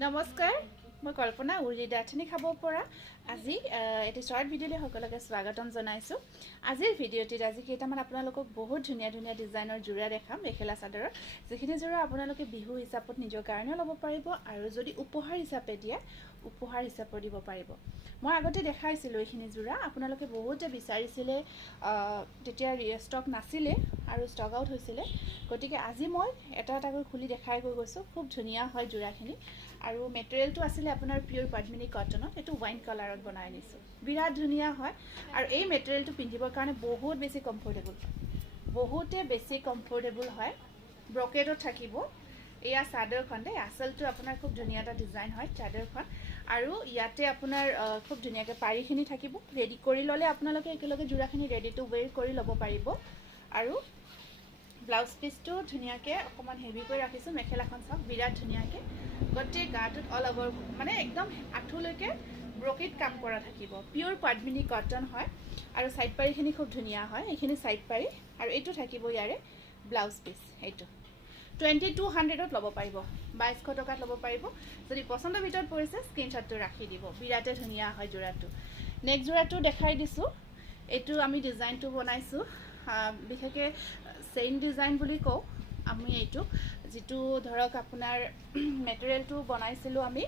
নমস্কাৰ মই কল্পনা উৰি দাঠনি খাব পৰা আজি এটি শৰ্ট ভিডিঅ'লৈ সকলোকে স্বাগতম জনাইছো আজিৰ ভিডিঅ'টিত আজি কেইটামান আপোনালোকক বহুত ধুনীয়া ধুনীয়া ডিজাইনৰ জোৰা দেখাম মেখেলা চাদৰৰ যিখিনি জোৰা আপোনালোকে বিহু হিচাপত নিজৰ কাৰণে ল'ব পাৰিব আৰু যদি উপহাৰ হিচাপে দিয়ে উপহাৰ হিচাপে দিব পাৰিব মই আগতে দেখাইছিলো এইখিনি জোৰা আপোনালোকে বহুতে বিচাৰিছিলে তেতিয়া ষ্টক নাছিলে আৰু ষ্টক আউট হৈছিলে গতিকে আজি মই এটা এটাকৈ খুলি দেখাই গৈ গৈছো খুব ধুনীয়া হয় জোৰাখিনি আৰু মেটেৰিয়েলটো আছিল আপোনাৰ পিওৰ পদ্মিনী কটনত এটো ওয়াইন কালাৰত বনাই নিছো বিৰাট ধুনীয়া হয় আৰু এই মেটেৰিয়েলটো পিন্ধিবৰ কাৰণে বহুত বেছি কমফৰ্টেবল হয় ব্ৰকেটত থাকিব এয়া চাদৰখন দে আসলটো আপোনাৰ খুব ধুনীয়া এটা ডিজাইন হয় চাদৰখন আৰু ইয়াতে আপোনাৰ খুব ধুনীয়াকৈ পাৰিখিনি থাকিব ৰেডি কৰি ললে আপোনালোকে একেলগে জোৰাখিনি ৰেডি টু ওয়্যাৰ কৰি ল'ব পাৰিব আৰু ব্লাউজ পিসটো ধুনীয়াকৈ অকমান হেভি কৰি ৰাখিছো মেখেলাখন চাওক বিৰাট ধুনীয়াকৈ গটে গাটোত অল ওভাৰ মানে একদম আঠুলৈকে ব্ৰকেট কাম কৰা থাকিব পিওৰ পদ্মিনী কটন হয় আৰু সাইড পাৰিখিনি খুব ধুনীয়া হয় এইখিনি সাইড পাৰি আৰু এইটো থাকিব ইয়াৰে ব্লাউজ পিস এইটো 2200ত ল'ব পাৰিব 2200 টকাত ল'ব পাৰিব যদি পছন্দৰ ভিতৰত পৰিছে স্ক্ৰিনশ্বটটো ৰাখি দিব বিৰাটে ধুনীয়া হয় জোৰাটো নেক্সট জোৰাটো দেখাই দিছো এইটো আমি ডিজাইনটো বনাইছো বিশেষকৈ চেইন ডিজাইন বুলি কওঁ আমি এইটো যেটো ধৰক আপোনাৰ মেটেৰিয়েলটো বনাইছিলো আমি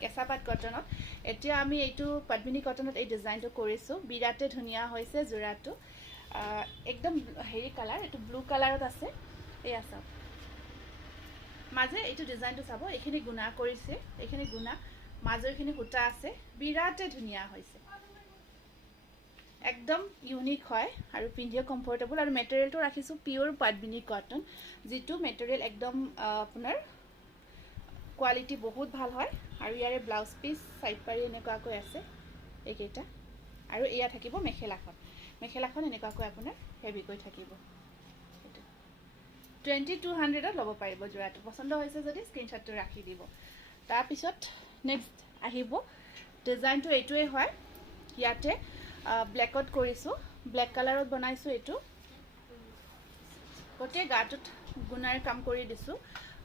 কেঁচাপাত কটনত এতিয়া আমি এইটো পদ্মিনী কটনত এই ডিজাইনটো কৰিছো বিৰাটে ধুনীয়া হৈছে জোৰাটো একদম হেৰি কালাৰ এইটো ব্লু কালাৰত আছে এয়া চাওক মাজে এইটো ডিজাইনটো চাব এইখিনি গুণা কৰিছে এইখিনি গুণা মাজৰখিনি হুটা আছে বিৰাটে ধুনীয়া হৈছে একদম ইউনিক হয় আৰু পিন্ধিও কমফৰ্টেবল আৰু মেটেৰিয়েলটো ৰাখিছো পিওৰ পদ্মিনী কটন যেটো মেটেৰিয়েল একদম আপোনাৰ কোৱালিটি বহুত ভাল হয় আৰু ইয়াৰে ব্লাউজ পিস সাইড পাৰি এনেকুৱাকৈ আছে এইকেইটা আৰু এয়া থাকিব মেখেলাখন এনেকুৱাকৈ আপোনাৰ হেভি কৈ থাকিব 2200ত ল'ব পাৰিব জোৰাটো পছন্দ হৈছে যদি স্ক্ৰিনশ্বটটো ৰাখি দিব তাৰ পিছত নেক্সট আহিব ডিজাইনটো এইটোৱে হয় ইয়াতে ব্ল্যাকত কৰিছো ব্ল্যাক কালাৰত বনাইছো এইটো গটে গাটোত গুণাৰ কাম কৰি দিছো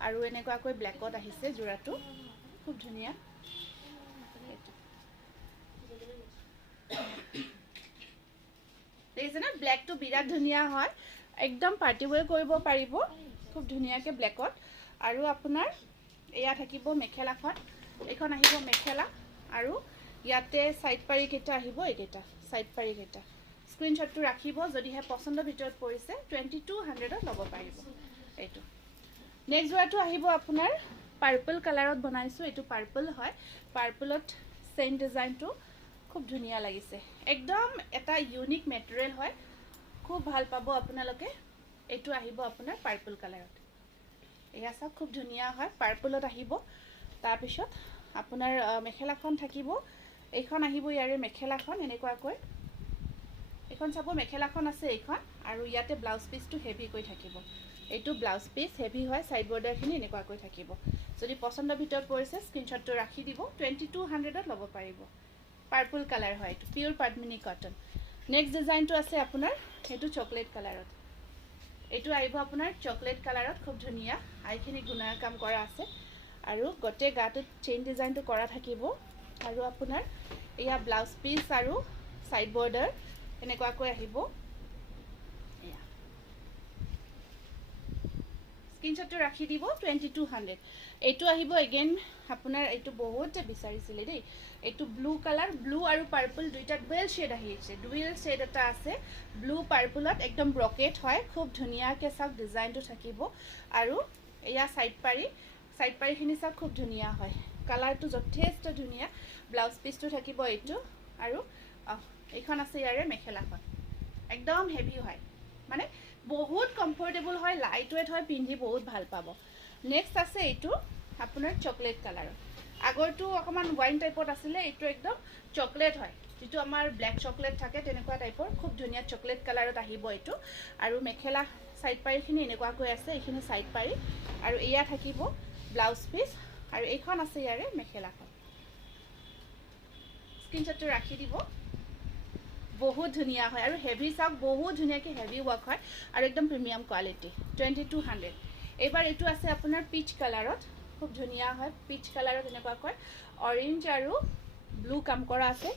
আৰু এনেকুৱাকৈ ব্ল্যাকত আহিছে জোৰাটো খুব ধুনীয়া দেখিছে না ব্ল্যাকটো বিৰাট ধুনীয়া হয় একদম পাৰ্টি ওয়্যাৰ কৰিব পাৰিব খুব ধুনীয়াকৈ ব্ল্যাকত আৰু আপোনাৰ এয়া থাকিব মেখেলাখন এখন আহিব মেখেলা আৰু ইয়াতে সাইড পাৰি কেটা আহিব এইকেটা সাইড পাৰি কেটা স্ক্ৰিনশ্বটটো ৰাখিব যদিহে পছন্দৰ ভিতৰত পৰিছে 2200ত ল'ব পাৰিব এইটো নেক্সট জোৰাটো আহিব আপোনাৰ পাৰ্পল কালাৰত বনাইছো এইটো পাৰ্পল হয় পাৰ্পলত চেইন ডিজাইনটো খুব ধুনীয়া লাগিছে একদম এটা ইউনিক মেটেৰিয়েল হয় খুব ভাল পাব আপোনালোকে এইটো আহিব আপোনাৰ পাৰ্পল কালাৰত এয়া চাওক খুব ধুনীয়া হয় পাৰ্পলত আহিব তাৰ পিছত আপোনাৰ মেখেলাখন থাকিব এইখন আহিব ইয়াৰে মেখেলাখন এনেকুৱাকৈ এখন চাব মেখেলাখন আছে এইখন আৰু ইয়াতে ব্লাউজ পিসটো হেভি কৈ থাকিব এইটো ব্লাউজ পিস হেভি হয় সাইড বৰ্ডাৰখিনি এনেকুৱাকৈ থাকিব যদি পছন্দৰ ভিতৰত পৰিছে স্ক্ৰিনশ্বটটো ৰাখি দিব 2200ত ল'ব পাৰিব পাৰ্পল কালাৰ হয় এইটো পিওৰ পদ্মিনী কটন নেক্সট ডিজাইনটো আছে আপোনাৰ এইটো চকলেট কালাৰত এইটো আহিব আপোনাৰ চকলেট কালাৰত খুব ধুনীয়া আইখিনি গুণাৰ কাম কৰা আছে আৰু গটে গাটোত চেইন ডিজাইনটো কৰা থাকিব আৰু আপোনাৰ এয়া ব্লাউজ পিস আৰু সাইড বৰ্ডাৰ এনেকুৱাকৈ আহিব এয়া স্ক্ৰিনশ্বটটো ৰাখি দিব 2200 এইটো আহিব এগেইন আপোনাৰ এইটো বহুতে বিচাৰিছিলে দেই এইটো ব্লু কালাৰ ব্লু আৰু পাৰ্পল দুইটা ডুৱেল শেড আহিছে ডুৱেল শেড এটা আছে ব্লু পাৰ্পলত একদম ব্ৰকেট হয় খুব ধুনীয়াকৈ চাওক ডিজাইনটো থাকিব আৰু এয়া সাইড পাৰিখিনি চাওক খুব ধুনীয়া হয় কালাৰটো যথেষ্ট ধুনীয়া ব্লাউজ পিসটো থাকিব এইটো আৰু এইখন আছে ইয়াৰে মেখেলাখন একদম হেভি হয় মানে বহুত কমফৰ্টেবল হয় লাইট ওয়েট হয় পিন্ধি বহুত ভাল পাব নেক্সট আছে এইটো আপোনাৰ চকলেট কালাৰত আগৰটো অকমান ওয়াইন টাইপত আছিলে এইটো একদম চকলেট হয় যেটো আমাৰ ব্ল্যাক চকলেট থাকে তেনেকুৱা টাইপৰ খুব ধুনীয়া চকলেট কালাৰত আহিব এইটো আৰু মেখেলা সাইড পাৰিখিনি এনেকুৱাকৈ আছে এইখিনি সাইড পাৰি আৰু এয়া থাকিব ব্লাউজ পিস আৰু এইখন আছে ইয়াৰে মেখেলাখন স্ক্ৰিনশ্বটটো ৰাখি দিব বহুত ধুনীয়া হয় আৰু হেভি চাওক বহুত ধুনীয়াকৈ হেভি ওয়াৰ্ক হয় আৰু একদম প্ৰিমিয়াম কোৱালিটি 2200 এবাৰ এইটো আছে আপোনাৰ পিচ কালাৰত খুব ধুনীয়া হয় পিচ কালাৰত এনেকুৱাকৈ অৰেঞ্জ আৰু ব্লু কাম কৰা আছে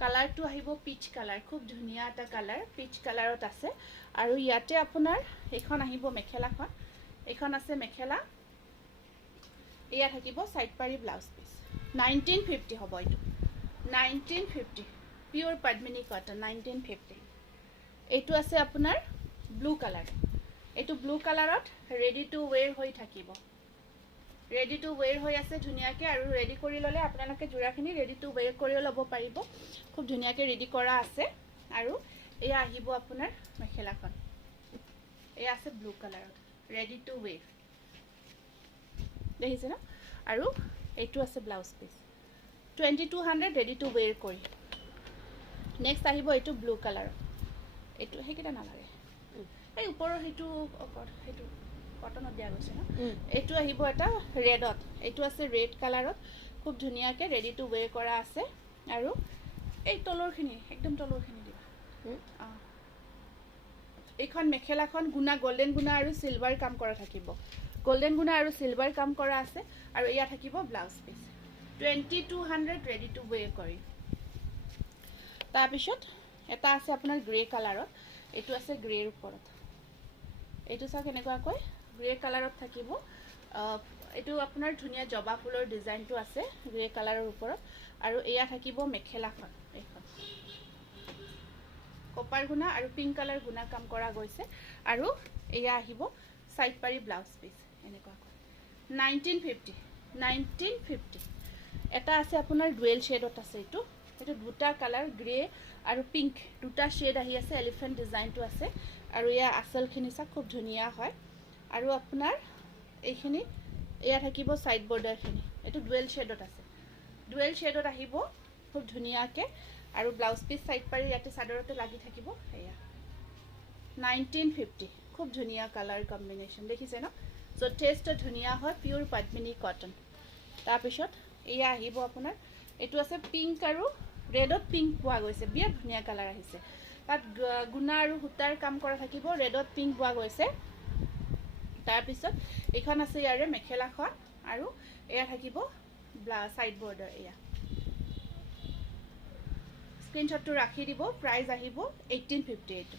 কালাৰটো আহিব পিচ কালাৰ খুব ধুনীয়া এটা কালাৰ পিচ কালাৰত আছে আৰু ইয়াতে আপোনাৰ এইখন আহিব মেখেলাখন এইখন আছে মেখেলা এয়া থাকিব সাইড পাৰি ব্লাউজ পিস 1950 হ'ব এইটো 1950 পিওৰ পদ্মিনী কটন 1950 এইটো আছে আপোনাৰ ব্লু কালাৰ এইটো ব্লু কালাৰত ৰেডি টু ওয়্যাৰ হৈ থাকিব ৰেডি টু ওয়্যাৰ হৈ আছে ধুনীয়াকৈ আৰু ৰেডি কৰি ল'লে আপোনালোকে জোৰাখিনি ৰেডি টু ওয়্যাৰ কৰি ল'ব পাৰিব খুব ধুনীয়াকৈ ৰেডি কৰা আছে আৰু এয়া আহিব আপোনাৰ মেখেলাখন এয়া আছে ব্লু কালাৰত ৰেডি টু ওয়্যাৰ দেখিছে না আৰু এইটো আছে blouse piece 2200 ready to where কৰি নেক্সট আহিব এইটো ব্লু কালাৰ এইটো হেকিটা নালাগে এই ওপৰৰ হেতু কটনত দিয়া গৈছে না এইটো আহিব এটা ৰেডত এইটো আছে ৰেড কালাৰত খুব ধুনীয়াকৈ ৰেডি টু ওয়্যাৰ কৰা আছে আৰু এই তলৰখিনি একদম তলৰখিনি দিবা এইখন মেখেলাখন গুণা গোল্ডেন গুণা আৰু সিলভাৰ কাম কৰা থাকিব গোল্ডেন গুণা আৰু সিলভাৰ কাম কৰা আছে আৰু এয়া থাকিব blouse piece 2200 ready to where কৰি তাৰ পিছত এটা আছে আপোনাৰ গ্ৰে কালাৰত এইটো আছে গ্ৰেৰ ওপৰত এইটো চাওক এনেকুৱাকৈ গ্ৰে কালাৰত থাকিব এইটো আপোনাৰ ধুনীয়া জবা ফুলৰ ডিজাইনটো আছে গ্ৰে কালাৰৰ ওপৰত আৰু এয়া থাকিব মেখেলাখন এইখন কপাৰ গুণা আৰু পিংক কালাৰ গুণা কাম কৰা গৈছে আৰু এয়া আহিব সাইড পাৰি ব্লাউজ পিস এনেকুৱাকৈ 1950 এটা আছে আপোনাৰ ডুৱেল শেডত আছে এইটো দুটা কালাৰ গ্ৰে আৰু পিংক দুটা শেড আহি আছে এলিফেন্ট ডিজাইনটো আছে আৰু এয়া আসলখিনি চাক খুব ধুনীয়া হয় আৰু আপোনাৰ এইখিনি এয়া থাকিব সাইড বৰ্ডাৰখিনি এইটো ডুৱেল শেডত আছে ডুৱেল শেডত আহিব খুব ধুনীয়াকৈ আৰু ব্লাউজ পিস সাইড পাৰি ইয়াতে চাদৰতে লাগি থাকিব এয়া 1950 খুব ধুনীয়া কালাৰ কম্বিনেশ্যন দেখিছে ন যথেষ্ট ধুনীয়া হয় পিওৰ পদ্মিনী কটন তাৰপিছত এয়া আহিব আপোনাৰ এইটো আছে পিংক আৰু ৰেডত পিংক পোৱা গৈছে বিৰাট ধুনীয়া কালাৰ আহিছে তাত গুণা আৰু সূতাৰ কাম কৰা থাকিব ৰেডত পিংক পোৱা গৈছে তাৰপিছত এইখন আছে ইয়াৰে মেখেলাখন আৰু এয়া থাকিব সাইড বৰ্ডাৰ এয়া স্ক্ৰীনশ্বটটো ৰাখি দিব প্ৰাইস আহিব 1850 এইটো